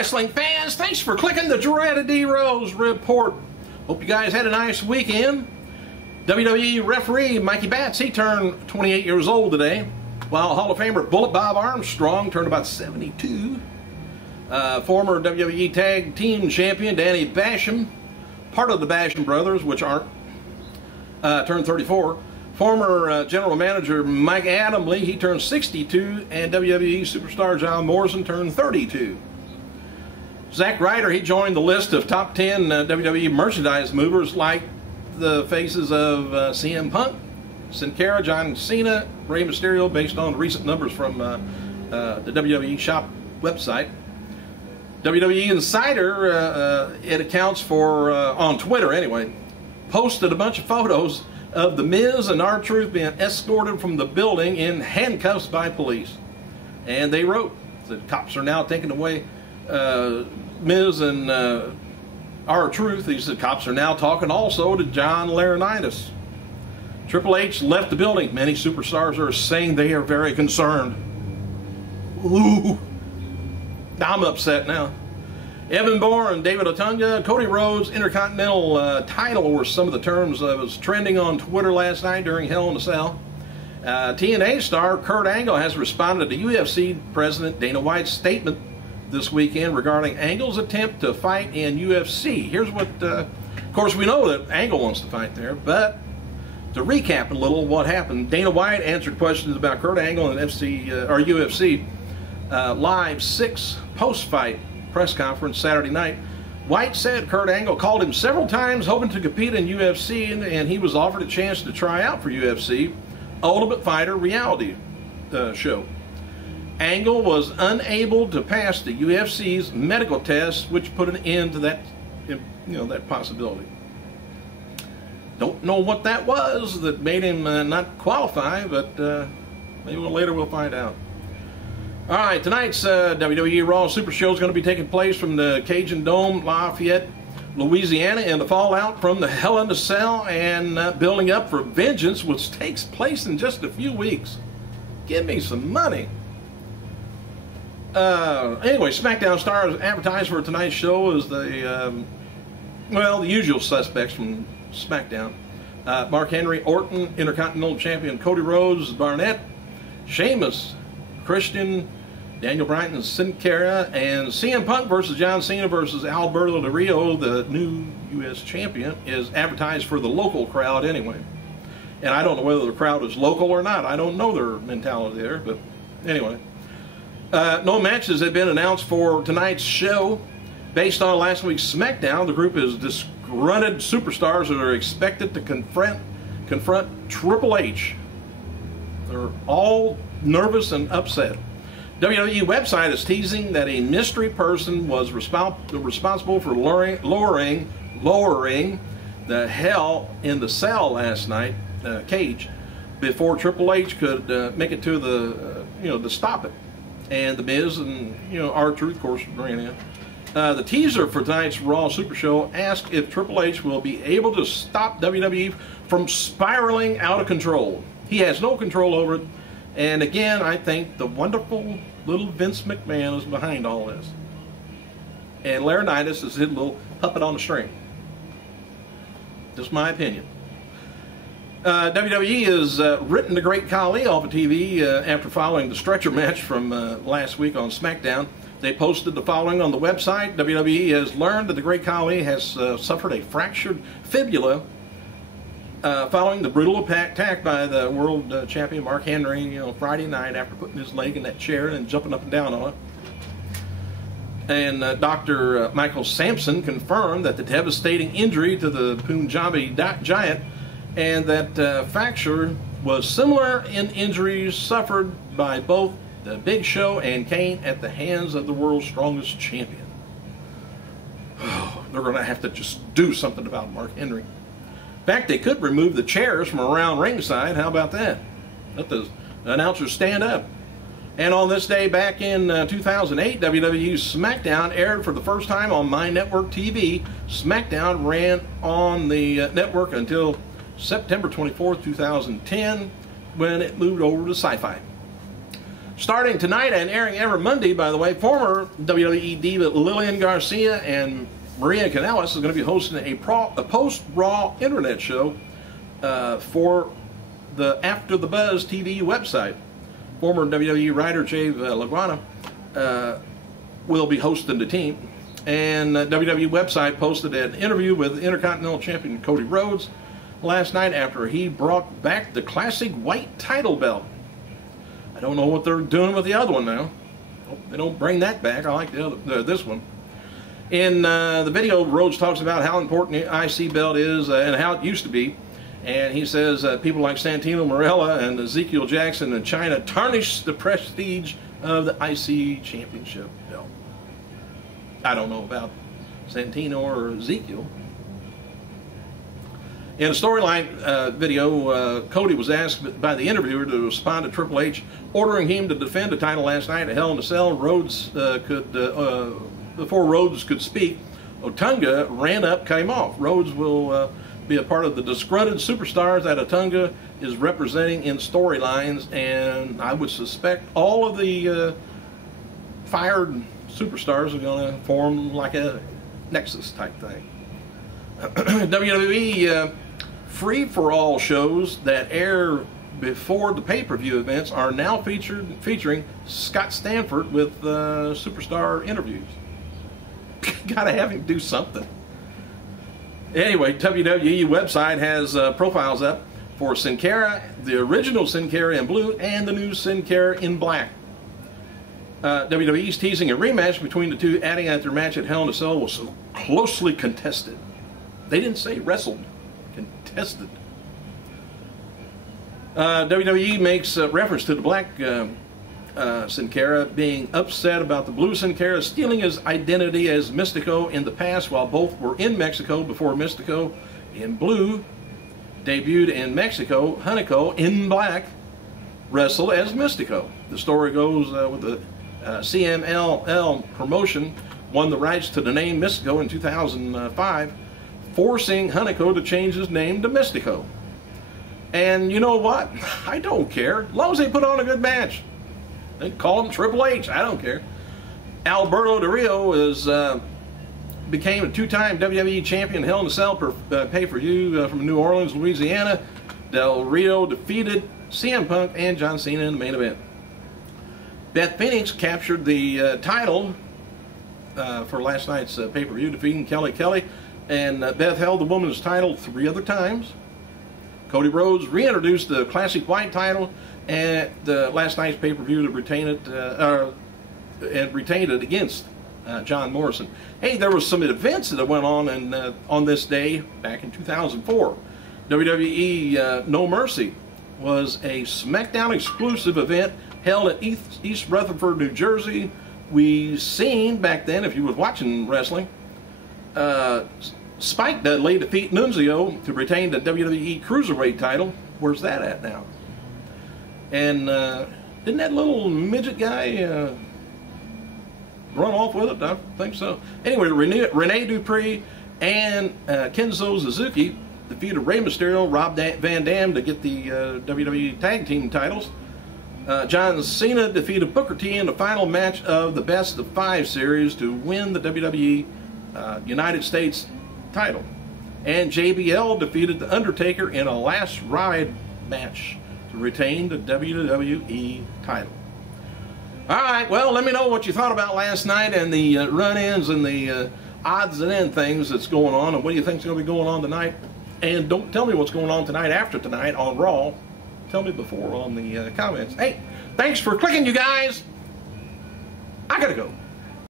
wrestling fans, thanks for clicking the Doretta D. Rose Report. Hope you guys had a nice weekend. WWE referee Mikey Batts, he turned 28 years old today, while Hall of Famer Bullet Bob Armstrong turned about 72. Former WWE Tag Team Champion Danny Basham, part of the Basham brothers, which aren't, turned 34. Former General Manager Mike Adamle, he turned 62, and WWE Superstar John Morrison turned 32. Zack Ryder, he joined the list of top 10 WWE merchandise movers, like the faces of CM Punk, Sin Cara, John Cena, Rey Mysterio, based on recent numbers from the WWE Shop website. WWE Insider, it accounts for, on Twitter anyway, posted a bunch of photos of The Miz and R-Truth being escorted from the building in handcuffs by police. And they wrote that cops are now taking away Miz and R-Truth. He said cops are now talking also to John Laurinaitis. Triple H left the building. Many superstars are saying they are very concerned. Ooh. I'm upset now. Evan Bourne, David Otunga, Cody Rhodes, Intercontinental title were some of the terms that was trending on Twitter last night during Hell in a Cell. TNA star Kurt Angle has responded to UFC President Dana White's statement this weekend regarding Angle's attempt to fight in UFC. Here's what, of course, we know that Angle wants to fight there, but to recap a little what happened, Dana White answered questions about Kurt Angle in UFC Live 6 post-fight press conference Saturday night. White said Kurt Angle called him several times hoping to compete in UFC, and he was offered a chance to try out for UFC Ultimate Fighter reality show. Angle was unable to pass the UFC's medical test, which put an end to that, that possibility. Don't know what that was that made him not qualify, but maybe later we'll find out. All right, tonight's WWE Raw Super Show is going to be taking place from the Cajun Dome, Lafayette, Louisiana, and the fallout from the Hell in a Cell and building up for Vengeance, which takes place in just a few weeks. Give me some money. Anyway, SmackDown stars advertised for tonight's show as the usual suspects from SmackDown. Mark Henry, Orton, Intercontinental Champion Cody Rhodes, Barnett, Sheamus, Christian, Daniel Bryan and Sin Cara, and CM Punk versus John Cena versus Alberto Del Rio, the new U.S. champion, is advertised for the local crowd anyway. And I don't know whether the crowd is local or not. I don't know their mentality there, but anyway. No matches have been announced for tonight's show. Based on last week's SmackDown, the group is disgruntled superstars that are expected to confront Triple H. They're all nervous and upset. WWE website is teasing that a mystery person was responsible for lowering the Hell in the Cell last night, cage, before Triple H could make it to the to stop it. And the Miz and R-Truth, of course, ran in. The teaser for tonight's Raw Super Show asked if Triple H will be able to stop WWE from spiraling out of control. He has no control over it. And again, I think the wonderful little Vince McMahon is behind all this. And Laurinaitis is his little puppet on the string. Just my opinion. WWE has written the Great Khali off of TV after following the stretcher match from last week on SmackDown. They posted the following on the website. WWE has learned that the Great Khali has suffered a fractured fibula following the brutal attack by the world champion Mark Henry, Friday night after putting his leg in that chair and jumping up and down on it. And Dr. Michael Sampson confirmed that the devastating injury to the Punjabi giant and that fracture was similar in injuries suffered by both the Big Show and Kane at the hands of the world's strongest champion. They're going to have to just do something about Mark Henry. In fact, they could remove the chairs from around ringside. How about that? Let the announcers stand up. And on this day back in 2008, WWE's SmackDown aired for the first time on My Network TV. SmackDown ran on the network until September 24th, 2010, when it moved over to Sci-Fi. Starting tonight and airing every Monday, by the way, former WWE diva Lillian Garcia and Maria Kanellis is going to be hosting a post-Raw internet show for the After the Buzz TV website. Former WWE writer Jave Laguana will be hosting the team. And the WWE website posted an interview with Intercontinental Champion Cody Rhodes last night after he brought back the classic white title belt. I don't know what they're doing with the other one now. Hope they don't bring that back. I like this one. In the video, Rhodes talks about how important the IC belt is and how it used to be. And he says people like Santino Marella and Ezekiel Jackson and China tarnish the prestige of the IC championship belt. I don't know about Santino or Ezekiel. In a storyline video, Cody was asked by the interviewer to respond to Triple H ordering him to defend the title last night at Hell in a Cell. Before Rhodes could speak, Otunga ran up, cut him off. Rhodes will be a part of the disgruntled superstars that Otunga is representing in storylines, and I would suspect all of the fired superstars are going to form like a Nexus type thing. WWE free-for-all shows that air before the pay-per-view events are now featuring Scott Stanford with superstar interviews. Gotta have him do something. Anyway, WWE website has profiles up for Sin Cara, the original Sin Cara in blue, and the new Sin Cara in black. WWE's teasing a rematch between the two, adding that their match at Hell in a Cell was so closely contested. They didn't say wrestled, contested. WWE makes reference to the black Sin Cara being upset about the blue Sin Cara stealing his identity as Mystico in the past while both were in Mexico before Mystico in blue debuted in Mexico. Hunico in black wrestled as Mystico. The story goes with the CMLL promotion won the rights to the name Mystico in 2005, forcing Hunico to change his name to Mystico. And you know what? I don't care. As long as they put on a good match. They call him Triple H. I don't care. Alberto Del Rio became a two-time WWE champion, Hell in a Cell pay-per-view from New Orleans, Louisiana. Del Rio defeated CM Punk and John Cena in the main event. Beth Phoenix captured the title for last night's pay-per-view, defeating Kelly Kelly. And Beth held the women's title 3 other times. Cody Rhodes reintroduced the classic white title at last night's pay-per-view to retain it and retained it against John Morrison. Hey, there was some events that went on this day back in 2004. WWE No Mercy was a SmackDown exclusive event held at East Rutherford, New Jersey. We seen back then, if you were watching wrestling, Spike Dudley defeat Nunzio to retain the WWE Cruiserweight title. Where's that at now? And didn't that little midget guy run off with it? I think so. Anyway, Rene Dupree and Kenzo Suzuki defeated Rey Mysterio, Rob Van Dam to get the WWE Tag Team titles. John Cena defeated Booker T in the final match of the Best of 5 series to win the WWE United States title. And JBL defeated The Undertaker in a last ride match to retain the WWE title. Alright, well, let me know what you thought about last night and the run-ins and the odds and end things that's going on, and what do you think is going to be going on tonight. And don't tell me what's going on tonight after tonight on Raw. Tell me before on the comments. Hey, thanks for clicking, you guys. I gotta go.